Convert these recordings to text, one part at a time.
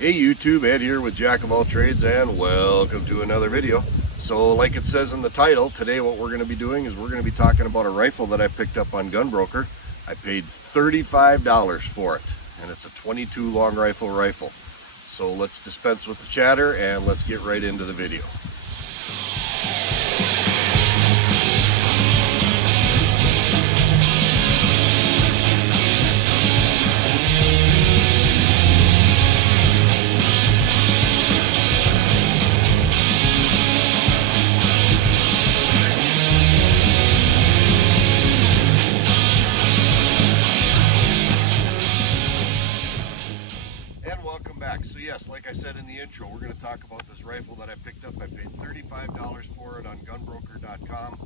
Hey YouTube, Ed here with Jack of All Trades, and welcome to another video. So like it says in the title, today what we're going to be doing is we're going to be talking about a rifle that I picked up on Gunbroker. I paid $35 for it, and it's a 22 long rifle. So let's dispense with the chatter and let's get right into the video. So yes, like I said in the intro, we're going to talk about this rifle that I picked up. I paid $35 for it on gunbroker.com,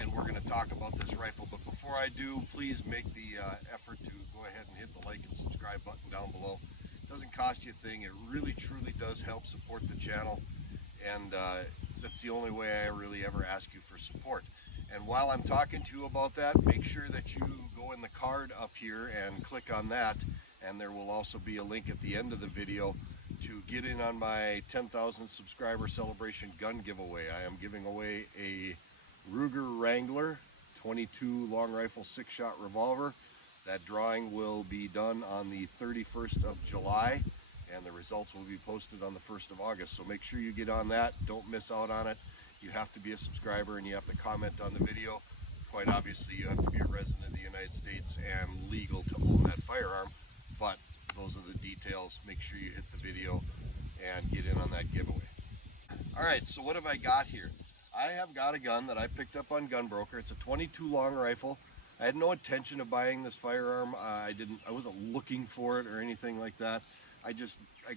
and we're going to talk about this rifle. But before I do, please make the effort to go ahead and hit the like and subscribe button down below. It doesn't cost you a thing. It really truly does help support the channel, and that's the only way I really ever ask you for support. And while I'm talking to you about that, make sure that you go in the card up here and click on that. And there will also be a link at the end of the video to get in on my 10,000 subscriber celebration gun giveaway. I am giving away a Ruger Wrangler 22 long rifle 6-shot revolver. That drawing will be done on the 31st of July, and the results will be posted on the 1st of August. So make sure you get on that. Don't miss out on it. You have to be a subscriber and you have to comment on the video. Quite obviously, you have to be a resident of the United States and legal to own that firearm. But those are the details. Make sure you hit the video and get in on that giveaway. Alright, so what have I got here? I have got a gun that I picked up on Gunbroker. It's a 22 long rifle. I had no intention of buying this firearm. I wasn't looking for it or anything like that. I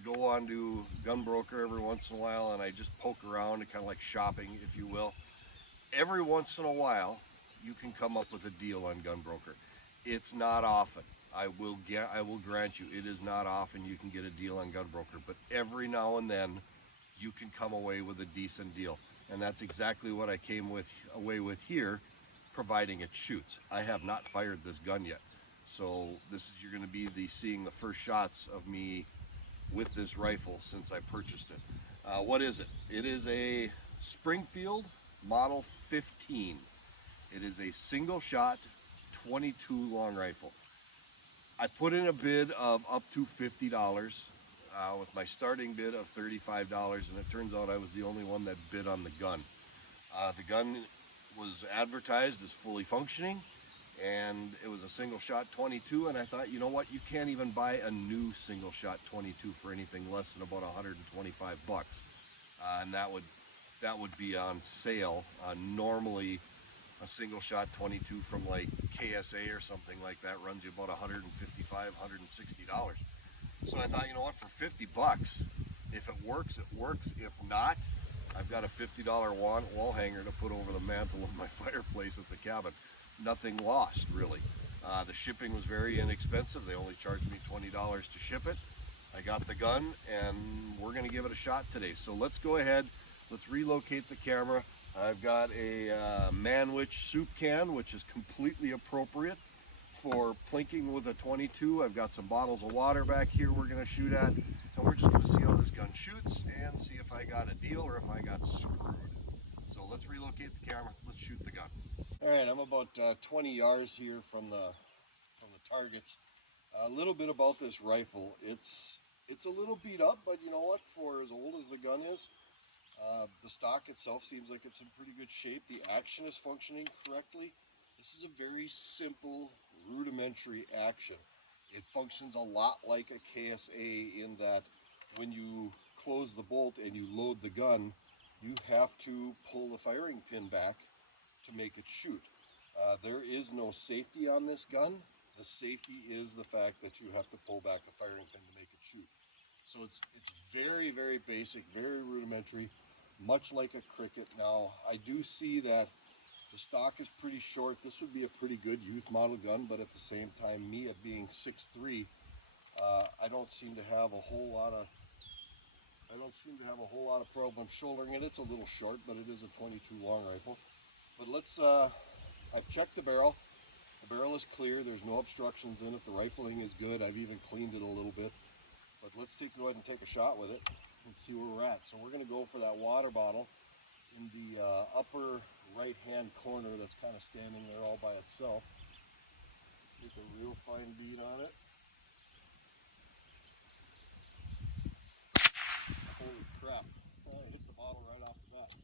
go on to Gunbroker every once in a while and I just poke around, kind of like shopping, if you will. Every once in a while, you can come up with a deal on Gunbroker. It's not often. I will grant you, it is not often you can get a deal on Gunbroker, but every now and then you can come away with a decent deal, and that's exactly what I came away with here, providing it shoots. I have not fired this gun yet, so you're going to be seeing the first shots of me with this rifle since I purchased it. What is it? It is a Springfield Model 15. It is a single shot 22 long rifle. I put in a bid of up to $50 with my starting bid of $35, and it turns out I was the only one that bid on the gun. The gun was advertised as fully functioning, and it was a single shot 22, and I thought, you know what, you can't even buy a new single shot 22 for anything less than about 125 bucks. And that would be on sale. Normally a single shot 22 from like KSA or something like that runs you about $155, $160. So I thought, you know what, for 50 bucks, if it works, it works. If not, I've got a $50 wall hanger to put over the mantle of my fireplace at the cabin. Nothing lost, really. The shipping was very inexpensive. They only charged me $20 to ship it. I got the gun, and we're going to give it a shot today. So let's go ahead. Let's relocate the camera. I've got a Manwich soup can, which is completely appropriate for plinking with a 22. I've got some bottles of water back here we're going to shoot at, and we're just going to see how this gun shoots and see if I got a deal or if I got screwed. So let's relocate the camera. Let's shoot the gun. All right, I'm about 20 yards here from the targets. A little bit about this rifle. It's a little beat up, but you know what? For as old as the gun is, the stock itself seems like it's in pretty good shape. The action is functioning correctly. This is a very simple, rudimentary action. It functions a lot like a KSA in that when you close the bolt and you load the gun, you have to pull the firing pin back to make it shoot. There is no safety on this gun. The safety is the fact that you have to pull back the firing pin to make it shoot. So it's very, very basic, very rudimentary, much like a cricket. Now, I do see that the stock is pretty short. This would be a pretty good youth model gun, but at the same time, me at being 6'3", I don't seem to have a whole lot of problem shouldering it. It's a little short, but it is a 22 long rifle. But I've checked the barrel. The barrel is clear. There's no obstructions in it. The rifling is good. I've even cleaned it a little bit. But let's go ahead and take a shot with it and see where we're at. So we're going to go for that water bottle in the upper right hand corner that's kind of standing there all by itself. Take a real fine bead on it. Holy crap, I hit the bottle right off the bat.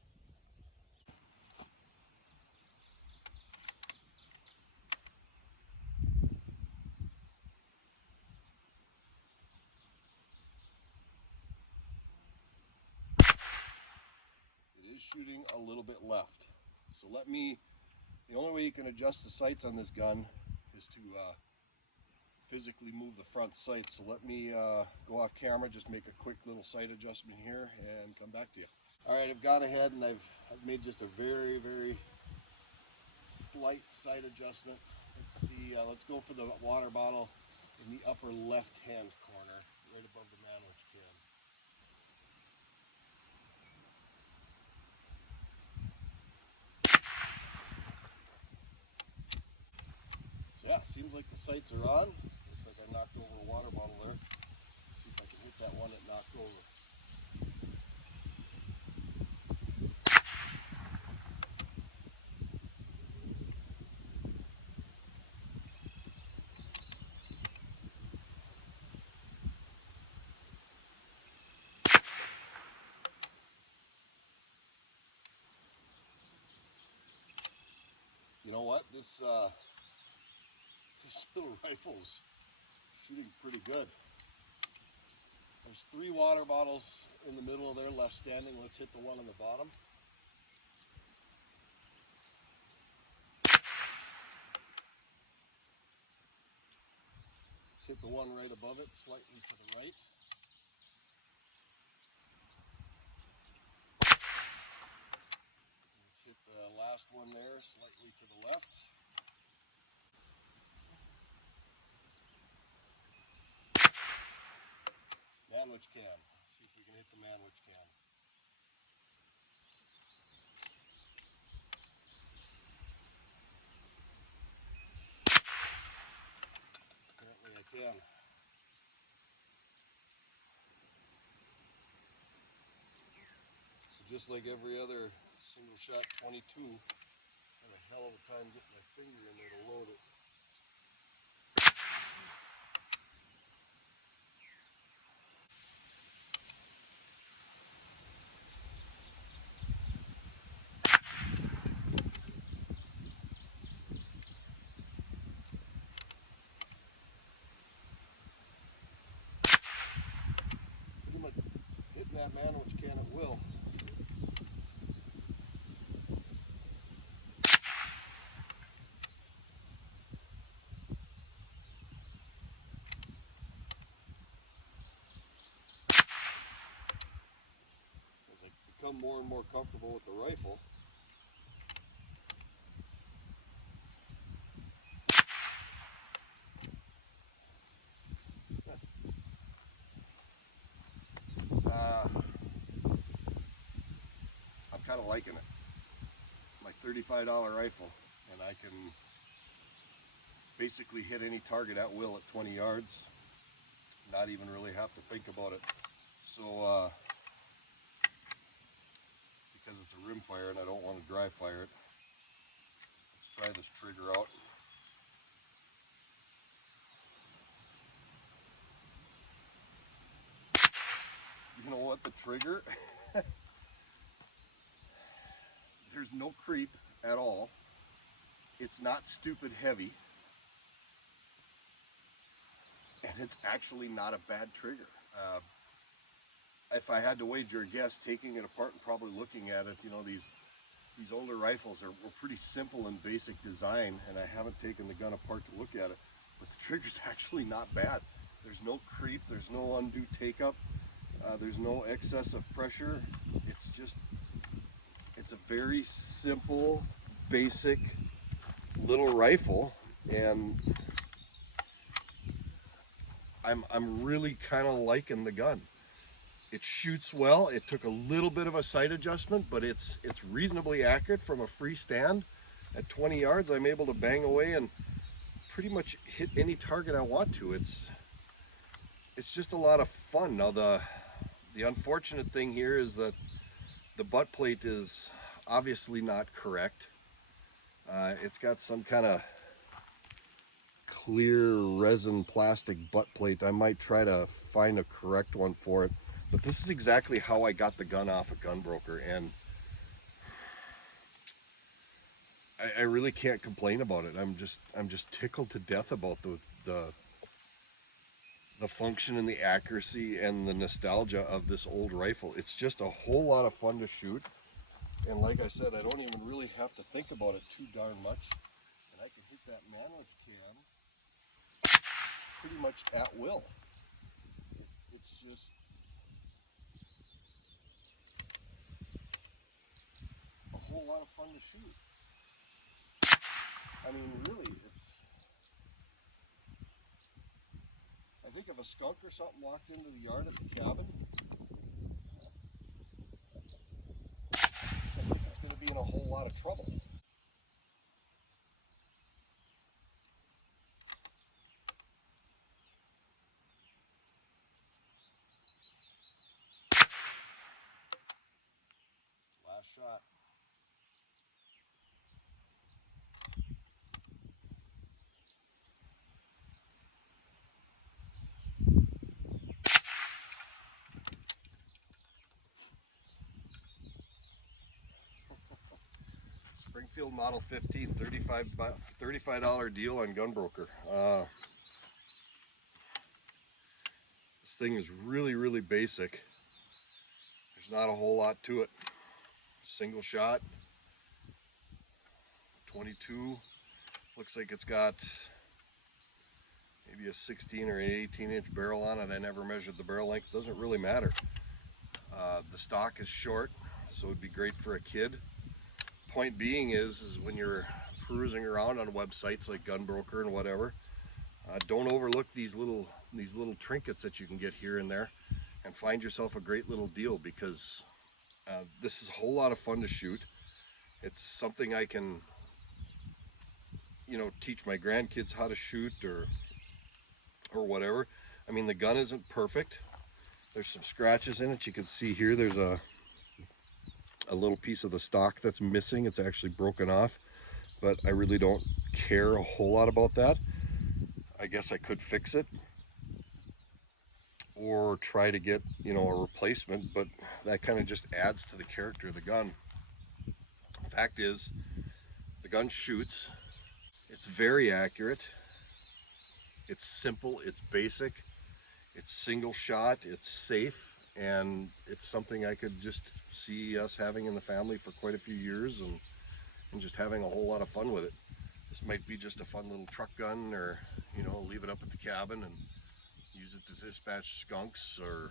It is shooting a little bit left. So the only way you can adjust the sights on this gun is to physically move the front sight. So let me go off camera, just make a quick little sight adjustment here and come back to you. All right, I've gone ahead and I've made just a very, very slight sight adjustment. Let's see, let's go for the water bottle in the upper left-hand corner, right above the manwich can. So yeah, seems like the sights are on. Looks like I knocked over a water bottle there. Let's see if I can hit that one that knocked over. You know what? This little rifle's shooting pretty good. There's 3 water bottles in the middle of there left standing. Let's hit the one on the bottom. Let's hit the one right above it, slightly to the right. Let's hit the last one there, slightly to the left. Manwich can. Let's see if we can hit the manwich can. Apparently I can. So just like every other single shot 22, I had a hell of a time getting my finger in there to load it. Pretty much hitting that manwich can at will. As I become more and more comfortable with the rifle, I'm kind of liking it. My $35 rifle, and I can basically hit any target at will at 20 yards, not even really have to think about it. So because it's a rim fire and I don't want to dry fire it, let's try this trigger out. You know what, the trigger, there's no creep at all. It's not stupid heavy. And it's actually not a bad trigger. If I had to wager a guess, taking it apart and probably looking at it, you know, these older rifles were pretty simple in basic design, and I haven't taken the gun apart to look at it, but the trigger's actually not bad. There's no creep, there's no undue take-up, there's no excessive pressure. It's a very simple, basic little rifle, and I'm really kind of liking the gun. It shoots well. It took a little bit of a sight adjustment, but it's reasonably accurate from a free stand. At 20 yards, I'm able to bang away and pretty much hit any target I want to. it's just a lot of fun. Now the unfortunate thing here is that the butt plate is obviously not correct. It's got some kind of clear resin plastic butt plate. I might try to find a correct one for it, but this is exactly how I got the gun off a gunbroker, and I really can't complain about it. I'm just tickled to death about the function and the accuracy and the nostalgia of this old rifle. It's just a whole lot of fun to shoot, and like I said, I don't even really have to think about it too darn much, and I can hit that manlet cam pretty much at will. It's just a whole lot of fun to shoot. I mean, really, I think if a skunk or something walked into the yard at the cabin, I think it's going to be in a whole lot of trouble. Last shot. Springfield Model 15, $35 deal on Gunbroker. This thing is really basic. There's not a whole lot to it. Single shot, 22. Looks like it's got maybe a 16 or an 18-inch barrel on it. I never measured the barrel length. Doesn't really matter. The stock is short, so it'd be great for a kid. Point being is when you're perusing around on websites like Gunbroker and whatever, don't overlook these little trinkets that you can get here and there, and find yourself a great little deal, because this is a whole lot of fun to shoot. It's something I can, teach my grandkids how to shoot or whatever. I mean, the gun isn't perfect. There's some scratches in it. You can see here there's a little piece of the stock that's missing. It's actually broken off, but I really don't care a whole lot about that. I guess I could fix it or try to get, a replacement, but that kind of just adds to the character of the gun. The fact is, the gun shoots. It's very accurate. It's simple, it's basic, it's single shot, it's safe, and it's something I could just see us having in the family for quite a few years, and just having a whole lot of fun with it. This might be just a fun little truck gun, or leave it up at the cabin and use it to dispatch skunks or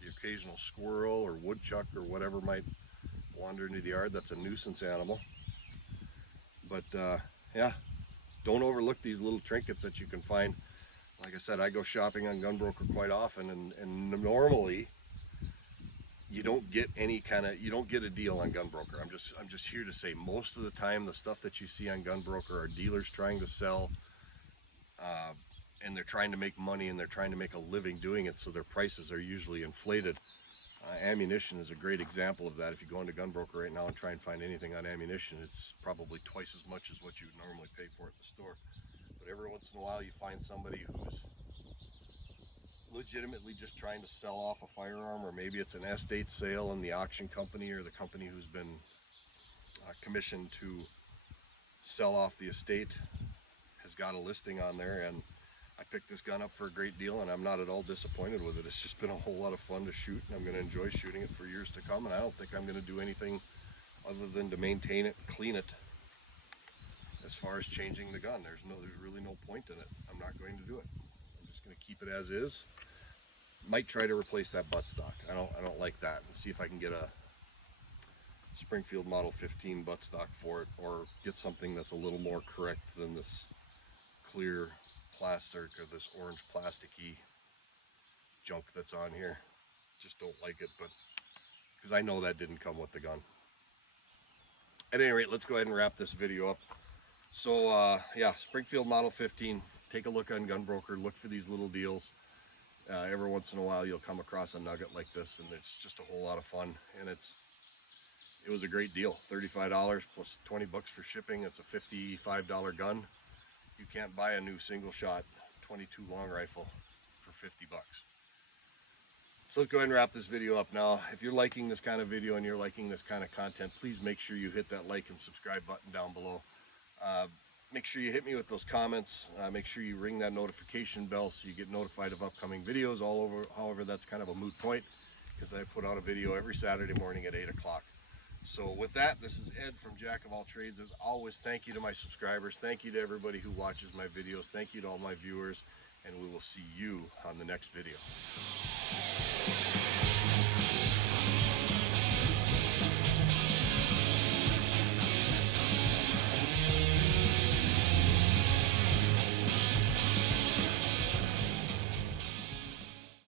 the occasional squirrel or woodchuck or whatever might wander into the yard that's a nuisance animal. But yeah, don't overlook these little trinkets that you can find. Like I said, I go shopping on Gunbroker quite often, and normally you don't get a deal on Gunbroker. I'm just here to say, most of the time the stuff that you see on Gunbroker are dealers trying to sell, and they're trying to make money, and they're trying to make a living doing it, so their prices are usually inflated. Ammunition is a great example of that. If you go into Gunbroker right now and try and find anything on ammunition, it's probably twice as much as what you would normally pay for at the store. But every once in a while you find somebody who's legitimately just trying to sell off a firearm, or maybe it's an estate sale, and the auction company or the company who's been commissioned to sell off the estate has got a listing on there, and I picked this gun up for a great deal, and I'm not at all disappointed with it. It's just been a whole lot of fun to shoot, and I'm going to enjoy shooting it for years to come, and I don't think I'm going to do anything other than to maintain it, clean it. As far as changing the gun, there's really no point in it. I'm not going to do it. I'm just going to keep it as is. Might try to replace that buttstock. I don't like that. And see if I can get a Springfield Model 15 buttstock for it, or get something that's a little more correct than this clear plastic or this orange plasticky junk that's on here. Just don't like it, but because I know that didn't come with the gun. At any rate, let's go ahead and wrap this video up. So yeah, Springfield Model 15, take a look on Gunbroker, look for these little deals. Every once in a while you'll come across a nugget like this, and it's just a whole lot of fun, and it was a great deal. $35 plus 20 bucks for shipping. It's a $55 gun. You can't buy a new single shot 22 long rifle for 50 bucks. So let's go ahead and wrap this video up now. If you're liking this kind of video and you're liking this kind of content, please make sure you hit that like and subscribe button down below. Make sure you hit me with those comments. Make sure you ring that notification bell so you get notified of upcoming videos all over. However, that's kind of a moot point because I put out a video every Saturday morning at 8 o'clock. So with that, this is Ed from Jack of All Trades. As always, thank you to my subscribers. Thank you to everybody who watches my videos. Thank you to all my viewers, and we will see you on the next video.